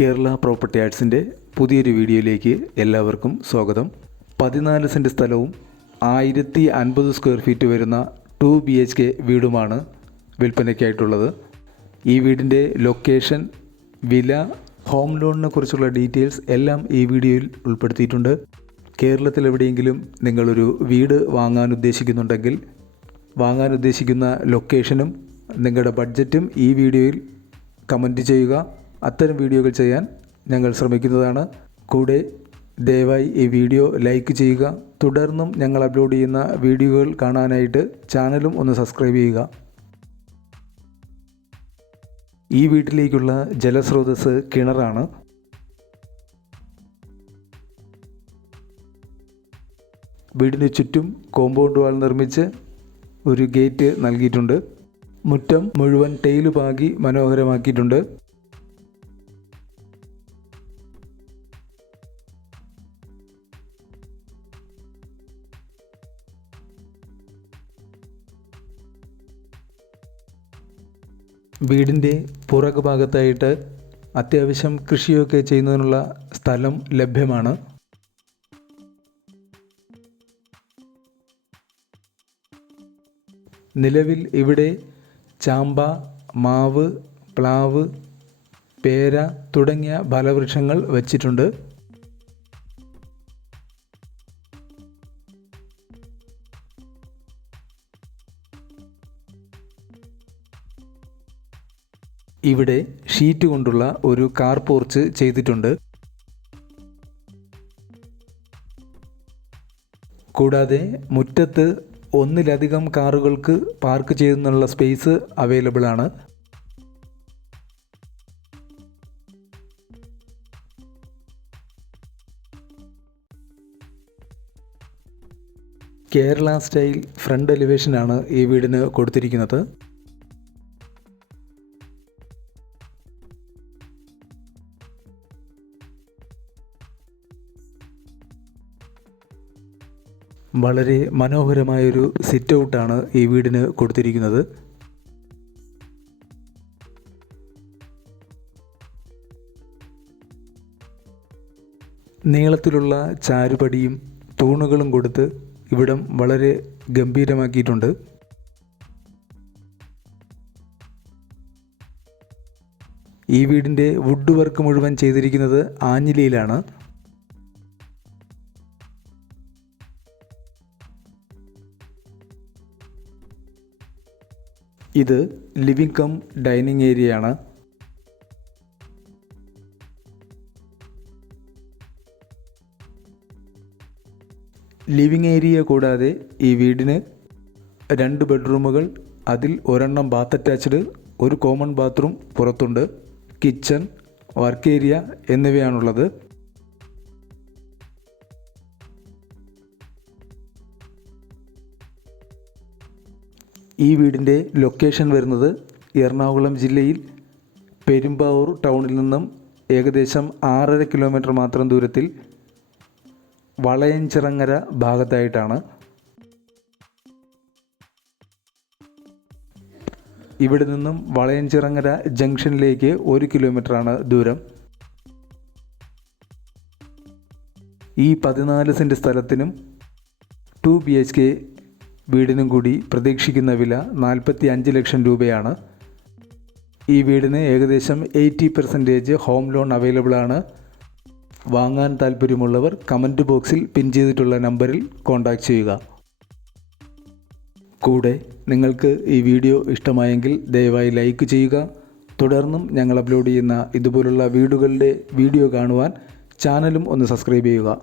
Kerala property ആർട്സിൻ്റെ പുതിയൊരു വീഡിയോയിലേക്ക് എല്ലാവർക്കും സ്വാഗതം. 14 സെൻറ്റ് സ്ഥലവും 1050 സ്ക്വയർ ഫീറ്റ് വരുന്ന 2 BHK വീടുമാണ് വിൽപ്പനയ്ക്കായിട്ടുള്ളത്. ഈ വീടിൻ്റെ ലൊക്കേഷൻ, വില, ഹോം ലോണിനെ കുറിച്ചുള്ള ഡീറ്റെയിൽസ് എല്ലാം ഈ വീഡിയോയിൽ ഉൾപ്പെടുത്തിയിട്ടുണ്ട്. കേരളത്തിൽ എവിടെയെങ്കിലും നിങ്ങളൊരു വീട് വാങ്ങാൻ ഉദ്ദേശിക്കുന്നുണ്ടെങ്കിൽ വാങ്ങാൻ ഉദ്ദേശിക്കുന്ന ലൊക്കേഷനും നിങ്ങളുടെ ബഡ്ജറ്റും ഈ വീഡിയോയിൽ കമൻറ്റ് ചെയ്യുക. അത്തരം വീഡിയോകൾ ചെയ്യാൻ ഞങ്ങൾ ശ്രമിക്കുന്നതാണ്. കൂടെ ദയവായി ഈ വീഡിയോ ലൈക്ക് ചെയ്യുക. തുടർന്നും ഞങ്ങൾ അപ്ലോഡ് ചെയ്യുന്ന വീഡിയോകൾ കാണാനായിട്ട് ചാനലും ഒന്ന് സബ്സ്ക്രൈബ് ചെയ്യുക. ഈ വീട്ടിലേക്കുള്ള ജലസ്രോതസ് കിണറാണ്. വീടിന് ചുറ്റും കോമ്പൗണ്ട് വാൾ നിർമ്മിച്ച് ഒരു ഗേറ്റ് നൽകിയിട്ടുണ്ട്. മുറ്റം മുഴുവൻ ടൈല് പാകി മനോഹരമാക്കിയിട്ടുണ്ട്. വീടിൻ്റെ പുറകു ഭാഗത്തായിട്ട് അത്യാവശ്യം കൃഷിയൊക്കെ ചെയ്യുന്നതിനുള്ള സ്ഥലം ലഭ്യമാണ്. നിലവിൽ ഇവിടെ ചാമ്പ, മാവ്, പ്ലാവ്, പേര തുടങ്ങിയ ഫലവൃക്ഷങ്ങൾ വച്ചിട്ടുണ്ട്. ഇവിടെ ഷീറ്റ് കൊണ്ടുള്ള ഒരു കാർ പോർച്ച് ചെയ്തിട്ടുണ്ട്. കൂടാതെ മുറ്റത്ത് ഒന്നിലധികം കാറുകൾക്ക് പാർക്ക് ചെയ്യുന്നുള്ള സ്പേസ് അവൈലബിൾ ആണ്. കേരള സ്റ്റൈൽ ഫ്രണ്ട് എലിവേഷനാണ് ഈ വീടിന് കൊടുത്തിരിക്കുന്നത്. വളരെ മനോഹരമായൊരു സിറ്റ് ഔട്ടാണ് ഈ വീടിന് കൊടുത്തിരിക്കുന്നത്. നീളത്തിലുള്ള ചാരുപടിയും തൂണുകളും കൊടുത്ത് ഇവിടം വളരെ ഗംഭീരമാക്കിയിട്ടുണ്ട്. ഈ വീടിൻ്റെ വുഡ് വർക്ക് മുഴുവൻ ചെയ്തിരിക്കുന്നത് ആഞ്ഞിലിയിലാണ്. ഇത് ലിവിംഗ് കം ഡൈനിങ് ഏരിയയാണ്. ലിവിംഗ് ഏരിയ കൂടാതെ ഈ വീടിന് 2 ബെഡ്റൂമുകൾ, അതിൽ ഒരെണ്ണം ബാത്ത് അറ്റാച്ച്ഡ്, ഒരു കോമൺ ബാത്റൂം പുറത്തുണ്ട്, കിച്ചൺ, വർക്ക് ഏരിയ എന്നിവയാണുള്ളത്. ഈ വീടിൻ്റെ ലൊക്കേഷൻ വരുന്നത് എറണാകുളം ജില്ലയിൽ പെരുമ്പാവൂർ ടൗണിൽ നിന്നും ഏകദേശം 6.5 കിലോമീറ്റർ മാത്രം ദൂരത്തിൽ വളയഞ്ചിറങ്ങര ഭാഗത്തായിട്ടാണ്. ഇവിടെ നിന്നും വളയഞ്ചിറങ്ങര ജംഗ്ഷനിലേക്ക് 1 കിലോമീറ്ററാണ് ദൂരം. ഈ 14 സെൻറ്റ് സ്ഥലത്തിനും 2 BHK വീടിനും കൂടി പ്രതീക്ഷിക്കുന്ന വില 45 ലക്ഷം രൂപയാണ്. ഈ വീടിന് ഏകദേശം 80% ഹോം ലോൺ അവൈലബിൾ ആണ്. വാങ്ങാൻ താല്പര്യമുള്ളവർ കമൻറ്റ് ബോക്സിൽ പിൻ ചെയ്തിട്ടുള്ള നമ്പറിൽ കോൺടാക്റ്റ് ചെയ്യുക. കൂടെ നിങ്ങൾക്ക് ഈ വീഡിയോ ഇഷ്ടമായെങ്കിൽ ദയവായി ലൈക്ക് ചെയ്യുക. തുടർന്നും ഞങ്ങൾ അപ്ലോഡ് ചെയ്യുന്ന ഇതുപോലുള്ള വീടുകളുടെ വീഡിയോ കാണുവാൻ ചാനലും ഒന്ന് സബ്സ്ക്രൈബ് ചെയ്യുക.